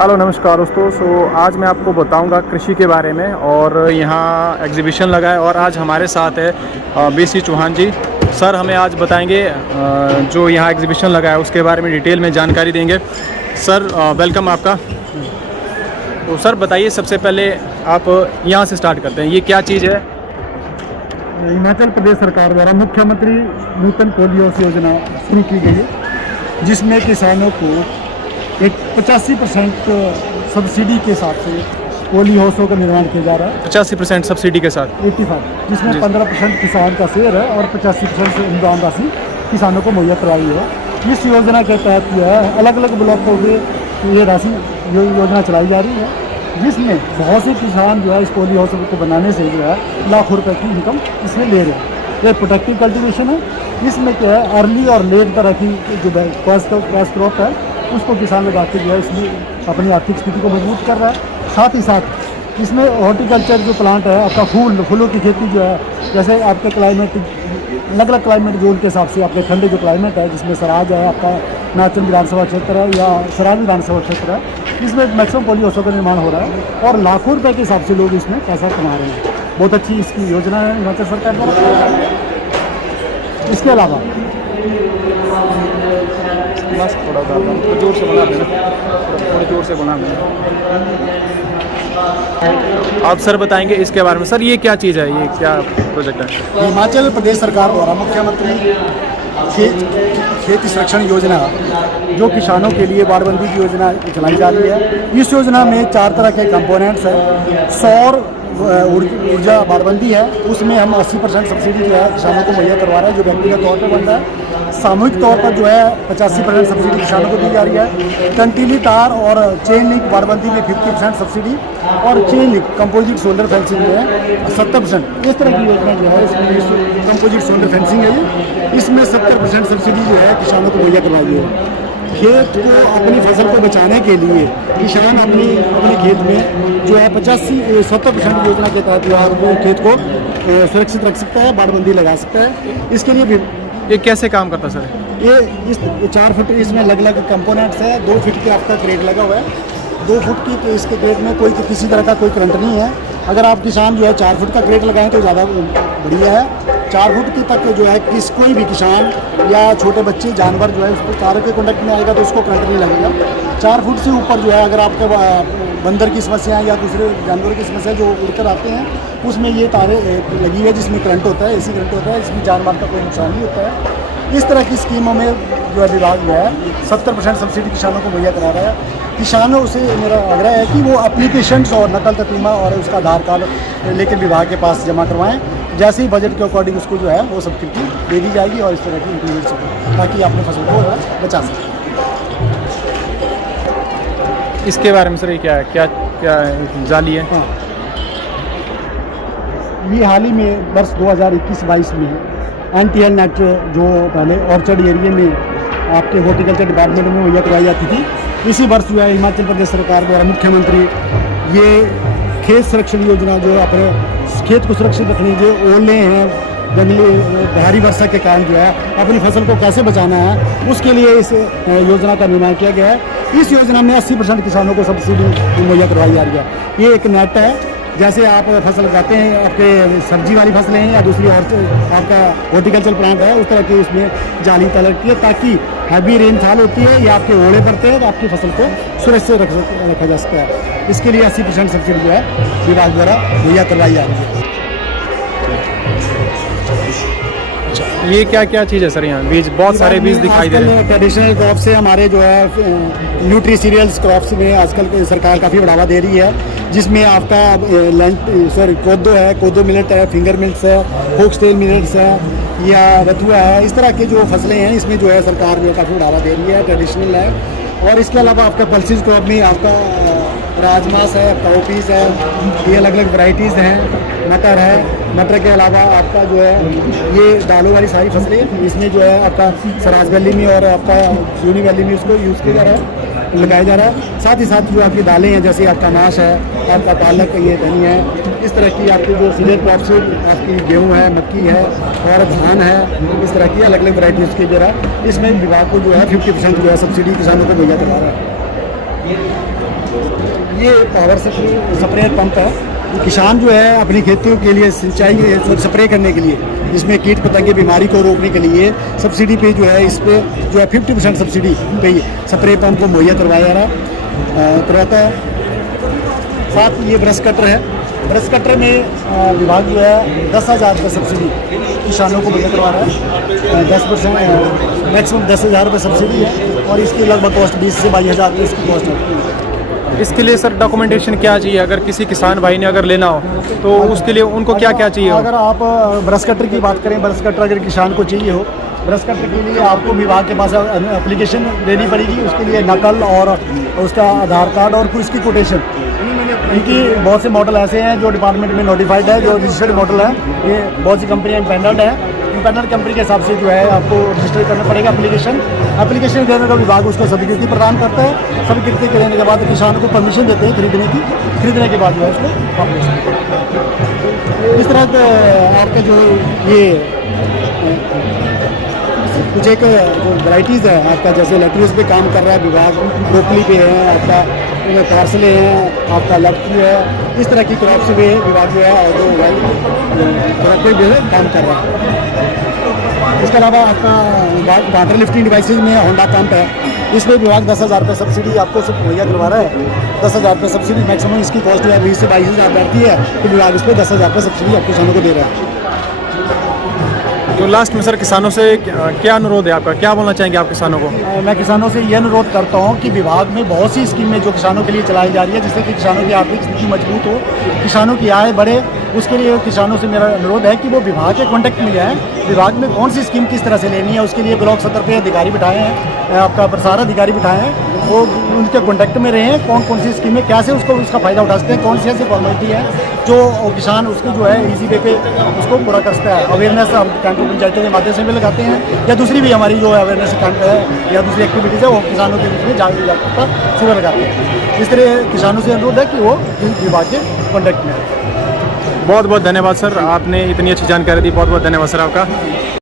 Hello नमस्कार दोस्तों। आज मैं आपको बताऊंगा कृषि के बारे में। और यहाँ एग्जीबिशन लगा है और आज हमारे साथ है बीसी चौहान जी। सर हमें आज बताएंगे जो यहाँ एग्जीबिशन लगा है उसके बारे में डिटेल में जानकारी देंगे। सर वेलकम आपका। तो सर बताइए, सबसे पहले आप यहाँ से स्टार्ट करते हैं, ये क्या चीज़ है? हिमाचल प्रदेश सरकार द्वारा मुख्यमंत्री नूतन पोलियो योजना शुरू की गई है, जिसमें किसानों को एक 85% सब्सिडी के साथ से पोलियो हाउसों का निर्माण किया जा रहा है। 85% सब्सिडी के साथ 85, जिसमें 15% किसान का शेयर है और 85% से अनुदान राशि किसानों को मुहैया करवाई है। इस योजना के तहत जो है अलग अलग ब्लॉकों में ये राशि योजना चलाई जा रही है, जिसमें बहुत से किसान जो है इस पोलियो हाउस को बनाने से जो है लाखों रुपए की इनकम इसमें ले रहे हैं। ये प्रोटेक्टिव कल्टीवेशन है। इसमें क्या है, अर्ली और लेट तरह की जो क्रॉस क्रॉप है उसको किसान लगा के जो है इसमें अपनी आर्थिक स्थिति को मजबूत कर रहा है। साथ ही साथ इसमें हॉर्टिकल्चर जो प्लांट है, आपका फूलों की खेती जो है, जैसे आपके क्लाइमेट अलग अलग क्लाइमेट जोन के हिसाब से आपके ठंडे जो क्लाइमेट है, जिसमें सराज है, आपका नाचन विधानसभा क्षेत्र है या सराज विधानसभा क्षेत्र है, इसमें मैक्सिमम पोलियो हाउसों का निर्माण हो रहा है और लाखों रुपए के हिसाब से लोग इसमें पैसा कमा रहे हैं। बहुत अच्छी इसकी योजना है हिमाचल सरकार द्वारा। इसके अलावा जोर से बोला, थोड़ा जोर से बोला। आप सर बताएंगे इसके बारे में। सर ये क्या चीज़ है, ये क्या प्रोजेक्ट है? हिमाचल प्रदेश सरकार द्वारा मुख्यमंत्री खेती संरक्षण योजना, जो किसानों के लिए बाड़बंदी की योजना चलाई जा रही है। इस योजना में 4 तरह के कंपोनेंट्स हैं। सौर ऊर्जा बाड़बंदी है, उसमें हम 80% सब्सिडी जो है किसानों को मुहैया करवा रहे हैं, जो व्यक्तिगत तौर पर बन रहा है। सामूहिक तौर पर जो है 85% सब्सिडी किसानों को दी जा रही है। कंटीली तार और चेन लिंक बाड़बंदी में 50% सब्सिडी और chain link composite solar fencing में है 70%। इस तरह की योजना जो है, इसमें कंपोजिट सोलर फेंसिंग है ये, इसमें 70% सब्सिडी जो है किसानों को मुहैया करवाई है। खेत को अपनी फसल को बचाने के लिए किसान अपने खेत में जो है 70% योजना के तहत जो है वो खेत को सुरक्षित रख सकता है, बाड़बंदी लगा सकता है। इसके लिए भी ये कैसे काम करता है सर? ये 4 फुट इसमें अलग अलग कंपोनेंट्स है। 2 फीट के आपका क्रेट लगा हुआ है। 2 फुट की इसके क्रेट में किसी तरह का कोई करंट नहीं है। अगर आप किसान जो है 4 फुट का क्रेट लगाएं तो ज़्यादा बढ़िया है। 4 फुट की तक जो है कोई भी किसान या छोटे बच्चे जानवर जो है उसको तारों के कॉन्टेक्ट में आएगा तो उसको करंट नहीं लगेगा। 4 फुट से ऊपर जो है अगर आपके बंदर की समस्या या दूसरे जानवरों की समस्या जो उड़कर आते हैं, उसमें ये तारे लगी हुई है जिसमें करंट होता है, एसी करंट होता है, इसमें जान माल का कोई नुकसान नहीं होता है। इस तरह की स्कीमों में जो है विभाग जो है 70% सब्सिडी किसानों को मुहैया करा रहा है। किसानों से मेरा आग्रह है कि वो एप्लीकेशंस और नकल ततीमा और उसका आधार कार्ड लेकर विभाग के पास जमा करवाएं। जैसे ही बजट के अकॉर्डिंग उसको जो है वो सब्सिडी दे दी जाएगी और इस तरह की इंप्लीमेंट हो ताकि अपने फसल को बचा सकें। इसके बारे में सर ये क्या है, क्या जाली है? हाँ, ये हाल ही में वर्ष 2021-22 में एनटीएल नेट जो पहले ऑर्चर्ड एरिया में आपके हॉर्टिकल्चर डिपार्टमेंट में मुहैया करवाई जाती थी, इसी वर्ष जो है हिमाचल प्रदेश सरकार द्वारा मुख्यमंत्री ये खेत संरक्षण योजना जो है अपने खेत को सुरक्षित रखने जो ओले हैं, जंगली भारी वर्षा के कारण जो है अपनी फसल को कैसे बचाना है, उसके लिए इस योजना का निर्माण किया गया है। इस योजना में 80% किसानों को सब्सिडी मुहैया करवाई जा रही है। ये एक नेट है, जैसे आप फसल लगाते हैं, आपके सब्जी वाली फसलें हैं या दूसरी और आपका हॉर्टिकल्चर प्लांट है, उस तरह की उसमें जाली लगती है ताकि हैवी रेनफॉल होती है या आपके ओले पड़ते हैं तो आपकी फसल को सुरक्षित रखा जा सकता है। इसके लिए 80% सब्सिडी जो है विभाग द्वारा मुहैया करवाई जा रही है। ये क्या क्या चीज़ है सर? यहाँ बीज, बहुत सारे बीज दिखाई दे रहे हैं। ट्रेडिशनल क्रॉप से हमारे जो है न्यूट्री सीरियल्स क्रॉप्स में आजकल सरकार काफ़ी बढ़ावा दे रही है, जिसमें आपका कोदो है, कोदो मिलेट है, फिंगर मिल्स है, फोक्सटेल मिलेट्स है या रतुआ है। इस तरह की जो फसलें हैं इसमें जो है सरकार जो काफ़ी बढ़ावा दे रही है, ट्रेडिशनल है। और इसके अलावा आपका पल्सिस क्रॉप में आपका राजमास है, काउपीस है, ये अलग अलग वैरायटीज़ हैं, मटर है। मटर के अलावा आपका जो है ये दालों वाली सारी फसलें, इसमें जो है आपका सराज वैली में और आपका यूनी वैली में उसको यूज़ किया जा रहा है, लगाया जा रहा है। साथ ही साथ जो आपकी दालें हैं, जैसे आपका माश है, आपका पालक, ये धनिया है, इस तरह की आपकी जो सीरियल क्रॉप्स आपकी गेहूँ है, मक्की है और धान है, इस तरह की अलग अलग वैरायटीज़ की जरा इसमें विभाग को जो है 50% जो है सब्सिडी किसानों को मुहैया करवा रहा है। ये पावर स्प्रेयर पंप है। किसान जो है अपनी खेतों के लिए सिंचाई स्प्रे करने के लिए, इसमें कीट पतंगे बीमारी को रोकने के लिए सब्सिडी पे जो है, इस पे जो है 50% सब्सिडी पे स्प्रे पंप को मुहैया करवाता है। साथ ये ब्रश कटर है। ब्रश कटर में विभाग जो है 10,000 रुपये सब्सिडी किसानों को मुहैया करवा रहा है। 10% मैक्सिमम 10,000 रुपये सब्सिडी है और इसकी लगभग कॉस्ट 20 से 22,000 रुपये इसकी कॉस्ट है। इसके लिए सर डॉक्यूमेंटेशन क्या चाहिए? अगर किसी किसान भाई ने अगर लेना हो तो उसके लिए उनको क्या क्या चाहिए? अगर आप ब्रश कटर की बात करें, ब्रश कटर अगर किसान को चाहिए हो, ब्रश कटर के लिए आपको विभाग के पास एप्लीकेशन देनी पड़ेगी। उसके लिए नकल और उसका आधार कार्ड और फिर उसकी कोटेशन। इनकी बहुत से मॉडल ऐसे हैं जो डिपार्टमेंट में नोटिफाइड है, जो रजिस्टर्ड मॉडल है। ये बहुत सी कंपनियाँ इम्पेंडल्ड है। इम्पेंडल्ड कंपनी के हिसाब से जो है आपको रजिस्टर करना पड़ेगा एप्लीकेशन देने का विभाग उसको स्वीकृति प्रदान करता है। स्वीकृति देने के बाद किसान को परमिशन देते हैं खरीदने के बाद जो है उसको आप ले सकते हैं। इस तरह आपका जो ये कुछ एक जो वैराइटीज़ है आपका, जैसे लेटरिस पे काम कर रहा है विभाग, ब्रोकली पे है आपका, पार्सले हैं आपका, लक्की है। इस तरह की क्रॉप्स पे विभाग जो है क्रॉप पे जो है काम कर रहा है। इसके अलावा आपका वाटर लिफ्टिंग डिवाइसेज में होंडा पंप है। इसमें विभाग 10,000 रुपये सब्सिडी आपको सब मुहैया करवा रहा है। 10,000 रुपये सब्सिडी मैक्सिमम इसकी कॉस्ट जो है 20 से 22,000 बैठती है, तो विभाग इस पर 10,000 रुपये सब्सिडी आपको किसानों को दे रहा है। तो लास्ट में सर किसानों से क्या अनुरोध है आपका? क्या बोलना चाहेंगे आप किसानों को? मैं किसानों से ये अनुरोध करता हूँ कि विभाग में बहुत सी स्कीमें जो किसानों के लिए चलाई जा रही है, जिससे कि किसानों की आर्थिक स्थिति मजबूत हो, किसानों की आय बढ़े। उसके लिए किसानों से मेरा अनुरोध है कि वो विभाग के कॉन्टैक्ट में जाएँ। विभाग में कौन सी स्कीम किस तरह से लेनी है, उसके लिए ब्लॉक स्तर पे अधिकारी बिठाए हैं, आपका प्रसार अधिकारी बिठाए हैं। वो उनके कॉन्टैक्ट में रहें, कौन सी स्कीमें कैसे उसका फ़ायदा उठा सकते हैं, कौन सी ऐसी फॉर्मेलिटी है जो किसान उसकी जो है ईजी वे पे उसको पूरा कर सकता है। अवेयरनेस हम कैंपों पंचायतों के माध्यम से भी लगाते हैं, या दूसरी भी हमारी जो अवेयरनेस कैंप है या दूसरी एक्टिविटीज़ है वो किसानों के बीच में जागरूकता शिविर लगाते हैं। इस तरह किसानों से अनुरोध है कि वो विभाग के कॉन्टैक्ट में। बहुत बहुत धन्यवाद सर, आपने इतनी अच्छी जानकारी दी। बहुत बहुत धन्यवाद सर आपका।